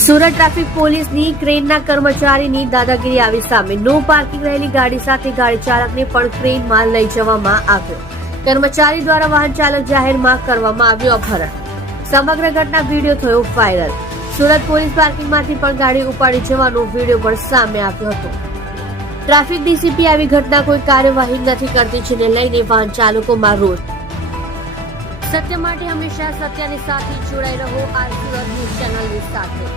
Surat traffic પોલીસની ક્રેનના કર્મચારીની દાદાગીરી આવી સામે. નો પાર્કિંગ રહેલી ગાડી સાથે ગાડી ચાલકને પણ ક્રેનમાં લઈ જવામાં આવ્યો. કર્મચારી દ્વારા વાહન ચાલક જાહેરમાં કરવામાં આવ્યું અપહરણ. સમગ્ર ઘટના વિડીયો થયો વાયરલ. સુરત પોલીસ પાર્કિંગમાંથી પણ ગાડી ઉપાડી જવાનો વિડીયો પણ સામે આવ્યો હતો. ટ્રાફિક ડીસીપી આવી ઘટના કોઈ કાર્યવાહી નથી કરતી, જેને લઈને વાહન ચાલકોમાં રોષ. સત્ય માટે હંમેશા સત્યની સાથે જોડાઈ રહો. આ સુરત ન્યૂઝ ચેનલની સાથે.